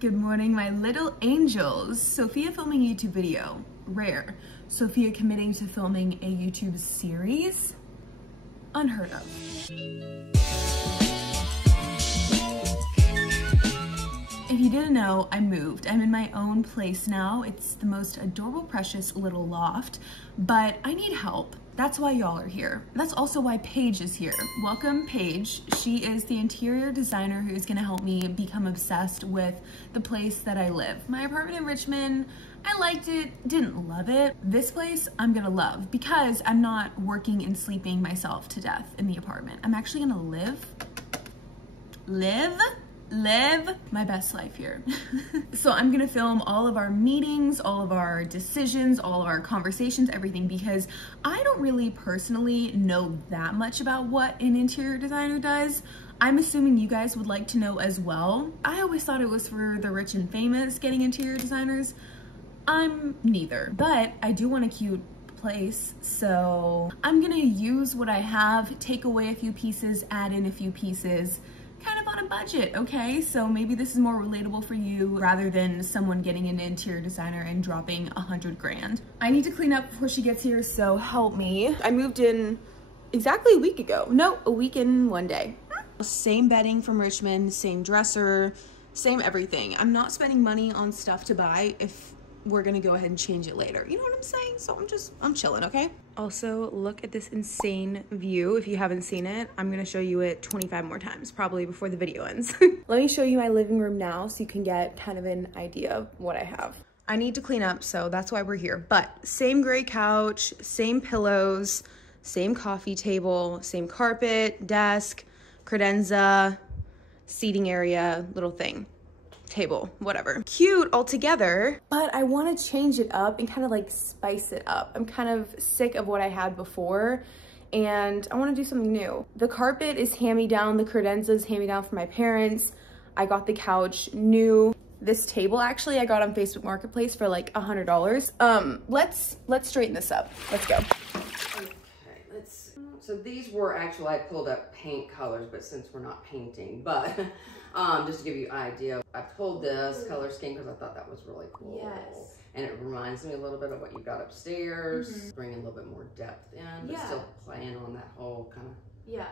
Good morning, my little angels. Sophia filming a YouTube video. Rare. Sophia committing to filming a YouTube series. Unheard of. If you didn't know, I moved. I'm in my own place now. It's the most adorable, precious little loft, but I need help. That's why y'all are here. That's also why Paige is here. Welcome, Paige. She is the interior designer who's gonna help me become obsessed with the place that I live. My apartment in Richmond, I liked it, didn't love it. This place I'm gonna love because I'm not working and sleeping myself to death in the apartment. I'm actually gonna live my best life here. So I'm gonna film all of our meetings, all of our decisions, all of our conversations, everything, because I don't really personally know that much about what an interior designer does. I'm assuming you guys would like to know as well. I always thought it was for the rich and famous getting interior designers. I'm neither, but I do want a cute place, so I'm gonna use what I have, take away a few pieces, add in a few pieces, kind of on a budget, okay? So maybe this is more relatable for you rather than someone getting an interior designer and dropping 100 grand. I need to clean up before she gets here, so help me. I moved in exactly a week ago. No, a week and 1 day. Same bedding from Richmond, same dresser, same everything. I'm not spending money on stuff to buy if we're gonna go ahead and change it later. You know what I'm saying? So I'm chilling, okay? Also, look at this insane view. If you haven't seen it, I'm gonna show you it 25 more times, probably before the video ends. Let me show you my living room now so you can get kind of an idea of what I have. I need to clean up, so that's why we're here. But same gray couch, same pillows, same coffee table, same carpet, desk, credenza, seating area, little thing. Table, whatever. Cute altogether, but I want to change it up and kind of like spice it up. I'm kind of sick of what I had before and I want to do something new. The carpet is hand-me-down, the credenza is hand-me-down from my parents. I got the couch new. This table actually I got on Facebook Marketplace for like $100. Let's straighten this up. Let's go. Okay, so these were actually, I pulled up paint colors, but since we're not painting, but just to give you an idea, I pulled this color scheme because I thought that was really cool. Yes. And it reminds me a little bit of what you've got upstairs, bringing a little bit more depth in, but still playing on that whole kind of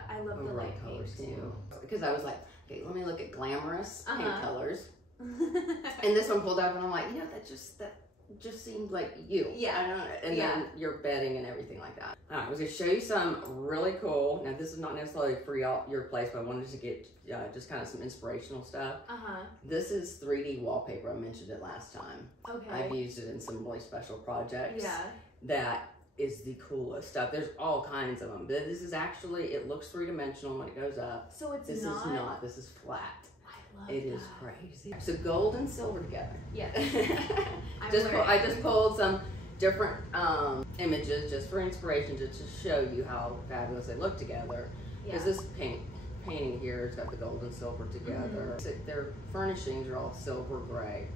I love the light color paint scheme. too. Because I was like, okay, let me look at glamorous paint colors. And this one pulled up and I'm like, you know, that just seemed like you. Yeah. I don't know. And then your bedding and everything like that. All right, I was going to show you some really cool. Now, this is not necessarily for your place, but I wanted to get just kind of some inspirational stuff. This is 3D wallpaper. I mentioned it last time. Okay. I've used it in some really special projects. Yeah. That is the coolest stuff. There's all kinds of them, but this is actually, it looks three-dimensional when it goes up. So it's this not. Is not. This is flat. It is crazy. So gold and silver together. Yeah. I just pulled some different images just for inspiration to show you how fabulous they look together. Because this painting here has got the gold and silver together. So their furnishings are all silver gray,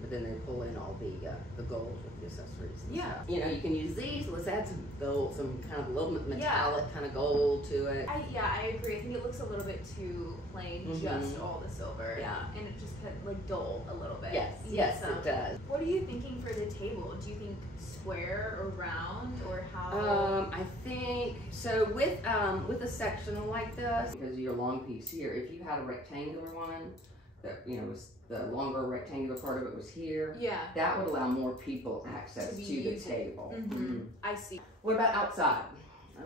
but then they pull in all the gold with the accessories. And stuff. You know, you can use these. Let's add some gold, some kind of a little metallic kind of gold to it. I agree. I think it looks a little bit too plain, just all the silver. Yeah, and it just kind of like dull a little bit. Yes, it does. What are you thinking for the table? Do you think square or round or how? I think so with a sectional like this, because your long piece here, if you had a rectangular one that, you know, was the longer rectangular part of it was here, that would allow more people access to the table. I see. What about outside?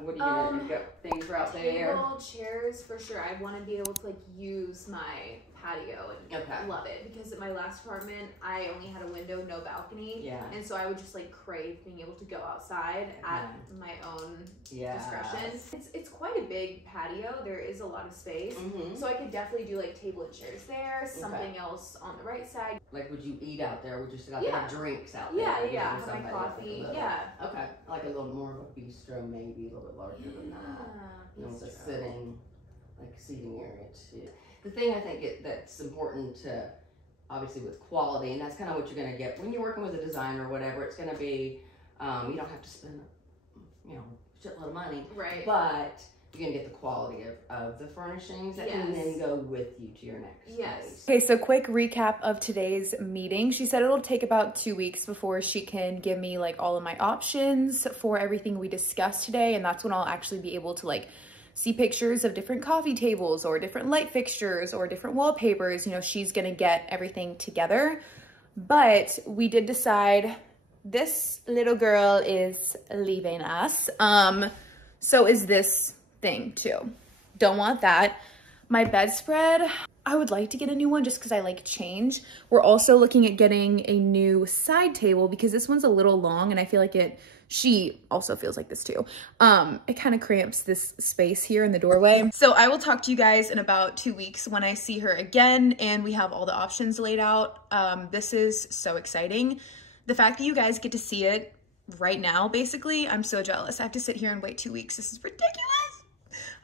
What are you gonna get things for out there? Table, chairs for sure. I want to be able to like use my patio and love it, because at my last apartment I only had a window, no balcony, and so I would just like crave being able to go outside at my own discretion. It's quite a big patio. There is a lot of space, so I could definitely do like table and chairs there, something else on the right side. Like, would you eat out there? Would you sit out there have drinks out there? Have my coffee. Okay, like a little more of a bistro, maybe a little bit larger than that. You know, with a sitting, like seating area too. The thing I think that's important to, obviously with quality, and that's kind of what you're going to get when you're working with a designer or whatever, it's going to be, you don't have to spend, you know, a shitload of money. Right. But you can get the quality of the furnishings that can then go with you to your next place. Okay, so quick recap of today's meeting. She said it'll take about 2 weeks before she can give me like all of my options for everything we discussed today, and that's when I'll actually be able to like see pictures of different coffee tables or different light fixtures or different wallpapers. You know, she's gonna get everything together. But we did decide this little girl is leaving us. So is this thing too. Don't want that. My bedspread, I would like to get a new one just because I like change. We're also looking at getting a new side table because this one's a little long and I feel like she also feels like this too. It kind of cramps this space here in the doorway. So I will talk to you guys in about 2 weeks when I see her again and we have all the options laid out. This is so exciting. The fact that you guys get to see it right now, basically, I'm so jealous. I have to sit here and wait 2 weeks. This is ridiculous.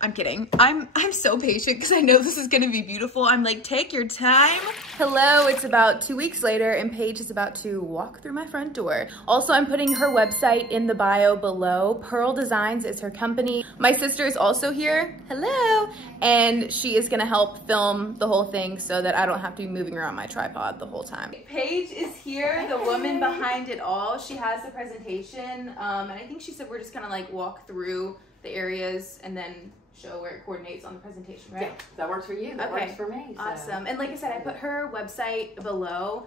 I'm kidding. I'm so patient because I know this is gonna be beautiful. I'm like, take your time. Hello, it's about 2 weeks later and Paige is about to walk through my front door. Also, I'm putting her website in the bio below. Pearl Designs is her company. My sister is also here. Hello. And she is gonna help film the whole thing so that I don't have to be moving around my tripod the whole time. Paige is here, the woman behind it all. She has the presentation. And I think she said we're just gonna like walk through the areas and then show where it coordinates on the presentation, right? Yeah, that works for you. That works for me. So. Awesome. And like I said, I put her website below.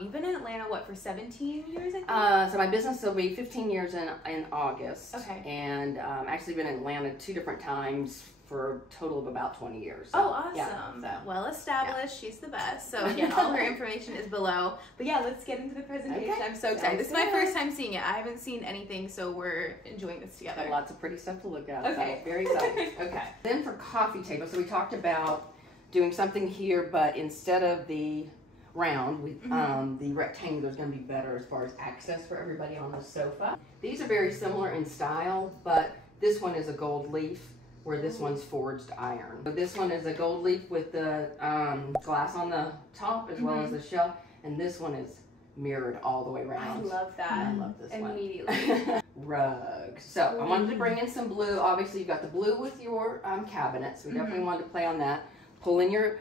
You've been in Atlanta, what, for 17 years, I think? So my business will be 15 years in August. Okay. And actually been in Atlanta 2 different times for a total of about 20 years. So, oh, awesome. Yeah, so. Well established. Yeah. She's the best. So again, all her information is below. But yeah, let's get into the presentation. Okay. I'm so excited. This is my first time seeing it. I haven't seen anything, so we're enjoying this together. Lots of pretty stuff to look at. Okay. So very excited. Okay. Then for coffee table, so we talked about doing something here, but instead of the round, the rectangular is going to be better as far as access for everybody on the sofa. These are very similar in style, but this one is a gold leaf, where this one's forged iron. So this one is a gold leaf with the glass on the top as well as the shell, and this one is mirrored all the way around. I love that. I love this immediately. One. Rug. So I wanted to bring in some blue. Obviously you've got the blue with your cabinets. We definitely wanted to play on that. Pull in your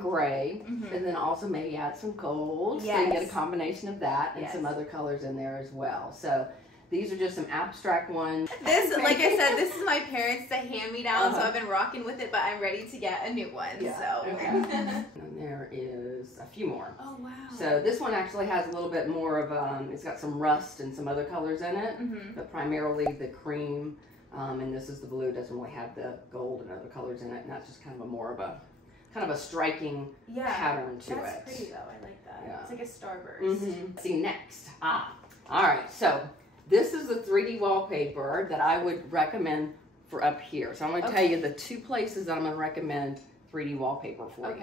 gray, and then also maybe add some gold. Yes. So you get a combination of that and some other colors in there as well. So these are just some abstract ones. This, like I said, this is my parents' hand-me-down, so I've been rocking with it, but I'm ready to get a new one. Yeah. So. Okay. And there is a few more. Oh, wow. So this one actually has a little bit more of, it's got some rust and some other colors in it, but primarily the cream, and this is the blue. It doesn't really have the gold and other colors in it, and that's just kind of kind of a striking pattern to it. That's pretty though, I like that. Yeah. It's like a starburst. See, next. All right, so this is the 3D wallpaper that I would recommend for up here. So I'm going to tell you the 2 places that I'm going to recommend 3D wallpaper for you.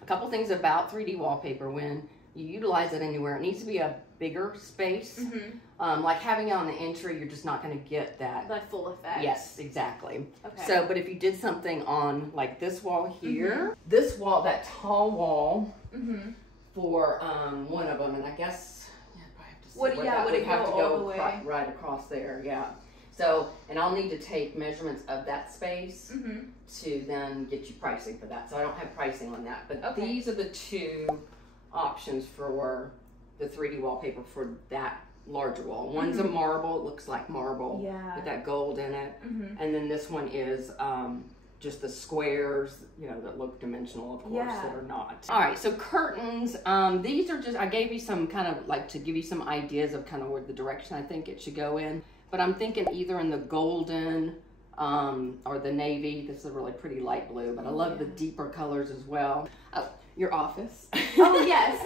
A couple things about 3D wallpaper. When you utilize it anywhere, it needs to be a bigger space. Like having it on the entry, you're just not going to get that full effect. Yes, exactly. Okay. So, but if you did something on like this wall here, this wall, that tall wall, for one of them, and I guess. Would it have to go right across there? Yeah. So, and I'll need to take measurements of that space to then get you pricing for that. So I don't have pricing on that, but these are the 2 options for the 3D wallpaper for that larger wall. One's a marble, it looks like marble with that gold in it, and then this one is just the squares, that look dimensional, of course, that are not. All right, so curtains. These are just, I gave you some kind of like to give you some ideas of kind of where the direction I think it should go in. But I'm thinking either in the golden or the navy. This is a really pretty light blue, but I love the deeper colors as well. Oh, your office. Oh yes,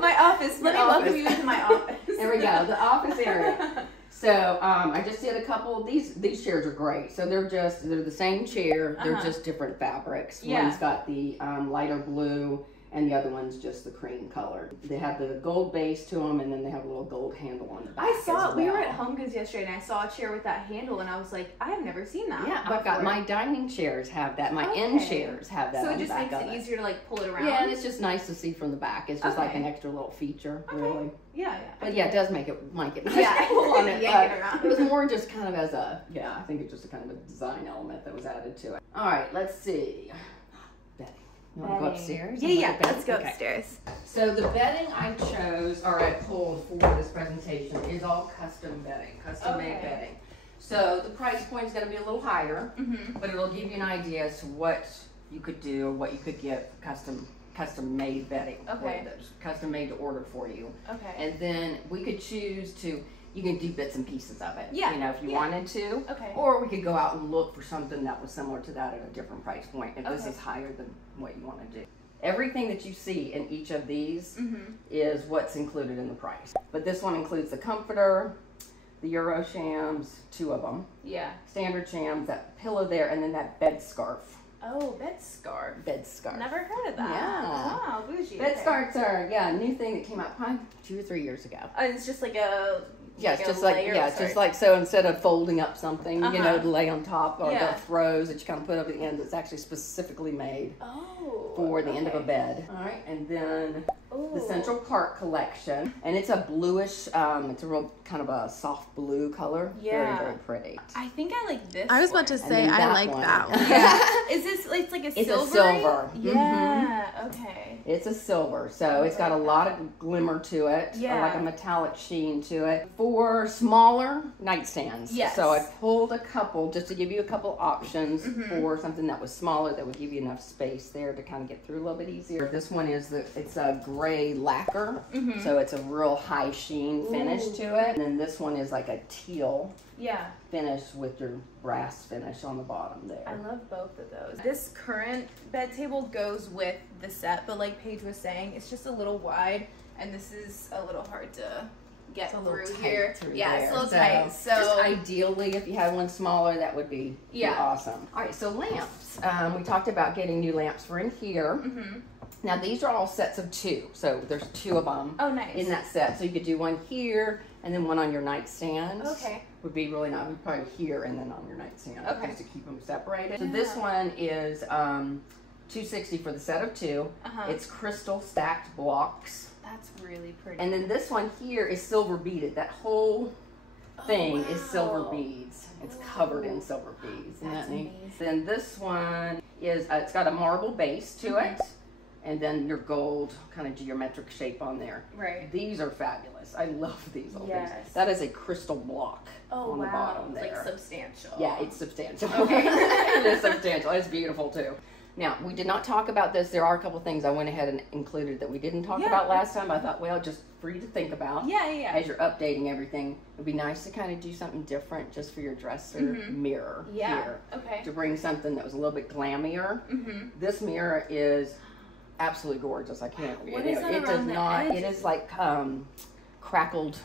my office. Let me welcome you into my office. There we go, the office area. So I just did a couple. These chairs are great. So they're the same chair. They're just different fabrics. One's got the lighter blue, and the other one's just the cream color. They have the gold base to them, and then they have a little gold handle on the back. I saw, we were at Home Goods yesterday, and I saw a chair with that handle, and I was like, I have never seen that. Yeah, I've got my dining chairs have that. My end chairs have that. So it just makes it easier to like pull it around. Yeah, and it's just nice to see from the back. It's just like an extra little feature, really. Yeah. But yeah, it does make it nice to pull on it. It was more just kind of as a, I think it's just a kind of a design element that was added to it. All right, let's see. Bedding. You want to go upstairs? Yeah, let's go upstairs. So the bedding I chose, or I pulled for this presentation, is all custom bedding, custom-made bedding. So the price point is going to be a little higher, but it'll give you an idea as to what you could do, or what you could get custom-made bedding. Okay. That's custom-made to order for you. Okay. And then we could choose to, you can do bits and pieces of it. Yeah. You know, if you wanted to. Okay. Or we could go out and look for something that was similar to that at a different price point if this is higher than what you want to do. Everything that you see in each of these is what's included in the price. But this one includes the comforter, the Euro shams, 2 of them. Yeah. Standard shams, that pillow there, and then that bed scarf. Oh, bed scarf. Bed scarf. Never heard of that. Yeah. Wow, bougie. Bed scarves are, a new thing that came out probably 2 or 3 years ago. And it's just like a... Yeah, it's just like, just like, so instead of folding up something, you know, to lay on top, or the throws that you kind of put up at the end, it's actually specifically made for the end of a bed. All right, and then the Central Park collection, and it's a bluish, it's a real kind of a soft blue color. Very, very pretty. I think I like this I was about to say, I like that one. Yeah. Is this, it's like a silver? It's a silver. Yeah, okay. It's a silver, so it's got a lot of glimmer to it, like a metallic sheen to it. For smaller nightstands, so I pulled a couple just to give you a couple options for something that was smaller that would give you enough space there to kind of get through a little bit easier. This one is it's a gray lacquer, so it's a real high sheen finish to it. And then this one is like a teal finish with your brass finish on the bottom there. I love both of those. This current bed table goes with the set, but like Paige was saying, it's just a little wide, and this is a little hard to get through here. It's a little tight. So just ideally, if you had one smaller, that would be awesome. All right, so lamps. We talked about getting new lamps for in here. Now these are all sets of 2, so there's 2 of them in that set. So you could do one here and then one on your nightstand. Okay. Would be really nice. We'd probably here and then on your nightstand. Okay. Just to keep them separated. So this one is $260 for the set of 2. It's crystal stacked blocks. That's really pretty. And then this one here is silver beaded. That whole thing is silver beads. It's covered in silver beads. Isn't that neat? Then this one is, it's got a marble base to it. And then your gold kind of geometric shape on there. Right. These are fabulous. I love these little things. That is a crystal block on the bottom there. It's like substantial. Yeah, it's substantial. Okay. It is substantial. It's beautiful too. Now, we did not talk about this. There are a couple things I went ahead and included that we didn't talk about last time. I thought, well, just for you to think about. As you're updating everything, it would be nice to kind of do something different just for your dresser mirror here. To bring something that was a little bit glammier. This mirror is absolutely gorgeous. I can't. What is that around the edge? It is like crackled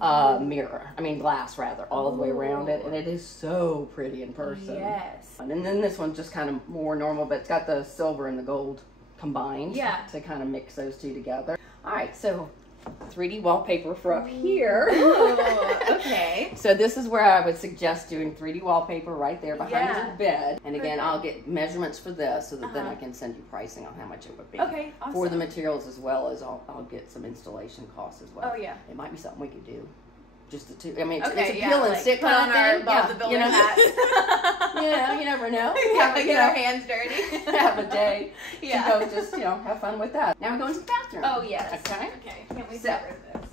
mirror. I mean glass rather, all the way around it, and it is so pretty in person. Yes. And then this one's just kind of more normal, but it's got the silver and the gold combined. To kind of mix those 2 together. All right, so 3D wallpaper for up here. Okay. So this is where I would suggest doing 3D wallpaper right there behind your bed. And again, I'll get measurements for this so that then I can send you pricing on how much it would be. Okay, awesome. For the materials, as well as I'll get some installation costs as well. Oh yeah. It might be something we could do. Just the 2. I mean, it's a peel and stick kind of thing. Bob the Builder hat. You never know. Get our hands dirty. Have a day. To go just, have fun with that. Now we're going to the bathroom. Oh, yes. Okay. Can't wait to get rid of this.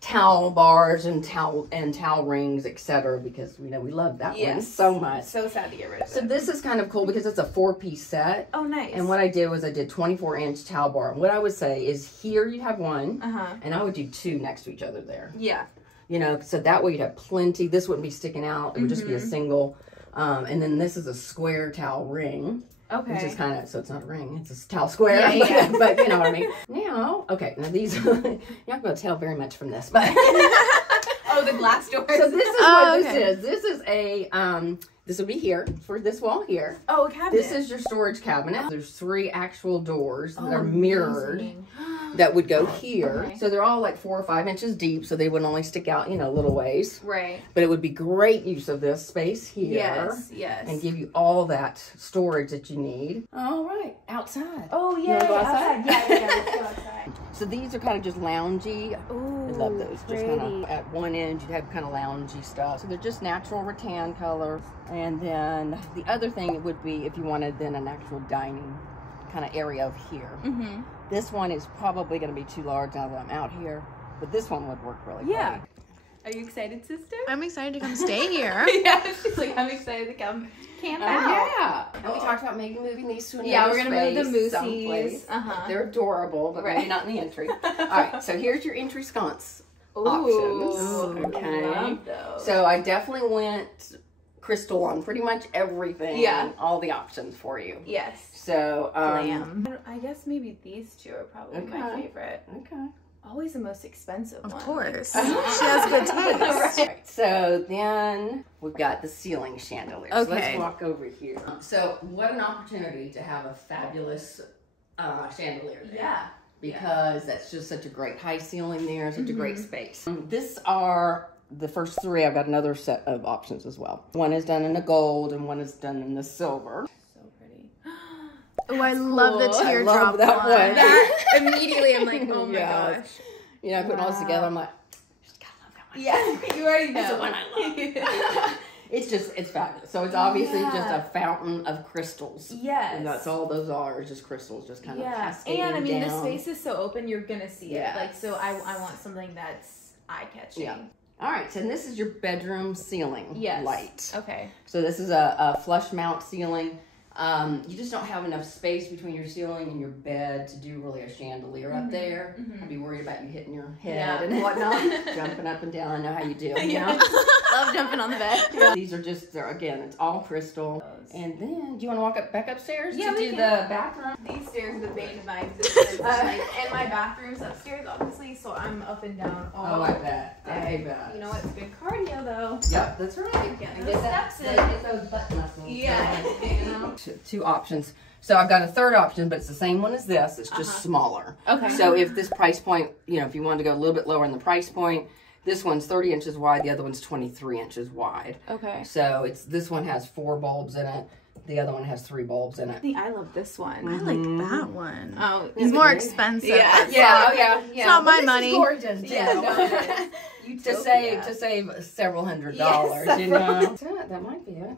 Towel bars and towel rings, etc. Because we love that one so much. So sad to get rid of it. So this is kind of cool because it's a 4-piece set. Oh, nice. And what I did was I did 24-inch towel bar. And what I would say is here you'd have one, and I would do 2 next to each other there. Yeah. So that way you'd have plenty. This wouldn't be sticking out. It would just be a single. And then this is a square towel ring. Okay. Which is kind of, so it's not a ring, it's a towel square. But you know what I mean. Now these, you're not going to tell very much from this, but. Oh, the glass door. So this is what this is. This is a This will be here for this wall here. Oh, a cabinet. This is your storage cabinet. There's 3 actual doors that are mirrored that would go here. Okay. So they're all like 4 or 5 inches deep, so they would only stick out, you know, little ways. Right. But it would be great use of this space here. Yes, yes. And give you all that storage that you need. All right, outside. Oh, yeah. You wanna go outside? Yeah, let's go outside. So these are kind of just loungy. Ooh, I love those. pretty. Just kind of at one end, you'd have kind of loungy stuff. So they're just natural rattan color. And then the other thing it would be if you wanted then an actual dining kind of area of here. Mm-hmm. This one is probably going to be too large now that I'm out here, but this one would work really great. Are you excited, sister? I'm excited to come stay here. Yeah, she's like, I'm excited to come camp out. Yeah. And we talked about maybe moving these to another Yeah, we're going to move the someplace. moosies. They're adorable, but maybe not in the entry. All right, so here's your entry sconce options. Okay. Love those. So I definitely went crystal on pretty much everything. Yeah. All the options for you. Yes. So, Glam. I guess maybe these two are probably my favorite. Okay. Always the most expensive one. Of course. She has good taste. Right. So then we've got the ceiling chandelier. So Okay. let's walk over here. So what an opportunity to have a fabulous chandelier there. Yeah. Because that's just such a great high ceiling there, such a great space. This are the first 3. I've got another set of options as well. One is done in the gold and one is done in the silver. So pretty. Oh, I love the I teardrop love that one. That, immediately I'm like, oh my gosh. You know, putting all this together, I'm like, just gotta love that one. Yeah, you already know. That's the one I love. It's fabulous. So it's obviously just a fountain of crystals. Yes. And that's all those are, is just crystals, just kind of cascading and I mean, down. the space is so open, you're gonna see Yes. it. Like, so I want something that's eye-catching. Yeah. All right, so this is your bedroom ceiling light. Okay. So this is a flush mount ceiling. You just don't have enough space between your ceiling and your bed to do really a chandelier up there. I'd be worried about you hitting your head and whatnot, jumping up and down. I know how you do. You know? Love jumping on the bed. These are just, again, it's all crystal. And then, do you want to walk back upstairs to we do can. the bathroom? These stairs are the bane of my existence. And my bathroom's upstairs, obviously, so I'm up and down all I bet. I bet. You know what? It's good cardio, though. Yep, that's right. Get those steps in. Get those butt muscles. Yeah. You know? Two options. So I've got a third option, but it's the same one as this. It's just smaller. Okay. So if this price point, you know, if you wanted to go a little bit lower in the price point, this one's 30 inches wide. The other one's 23 inches wide. Okay. So this one has 4 bulbs in it. The other one has 3 bulbs in it. I love this one. I like that one. Oh, it's more expensive. Yeah. Yeah. It's not my this money. Is gorgeous too. Yeah, no, to save several $100s. Yes. You know. That might be it.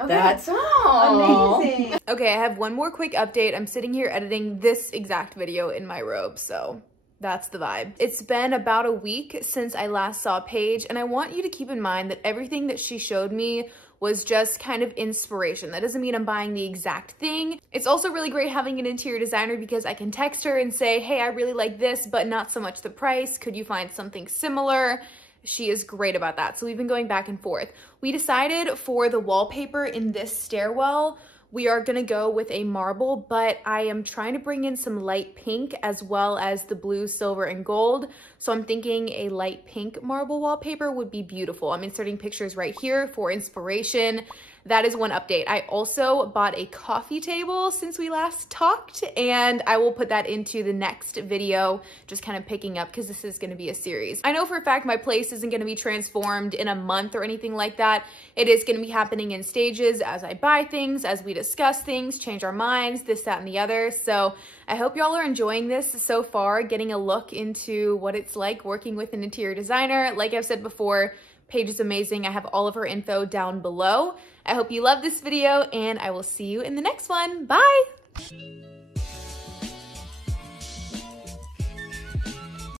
Okay. That's all. Amazing. Okay, I have one more quick update. I'm sitting here editing this exact video in my robe, so that's the vibe. It's been about a week since I last saw Paige, and I want you to keep in mind that everything that she showed me was just kind of inspiration. That doesn't mean I'm buying the exact thing. It's also really great having an interior designer because I can text her and say, hey, I really like this, but not so much the price. Could you find something similar? She is great about that. So we've been going back and forth. We decided for the wallpaper in this stairwell, we are gonna go with a marble, but I am trying to bring in some light pink as well as the blue, silver, and gold. So I'm thinking a light pink marble wallpaper would be beautiful. I'm inserting pictures right here for inspiration. That is one update. I also bought a coffee table since we last talked, and I will put that into the next video, just kind of picking up because this is going to be a series. I know for a fact my place isn't going to be transformed in a month or anything like that. It is going to be happening in stages as I buy things, as we discuss things, change our minds, this, that, and the other. So I hope y'all are enjoying this so far, getting a look into what it's like working with an interior designer. Like I've said before, Paige is amazing. I have all of her info down below. I hope you love this video, and I will see you in the next one. Bye!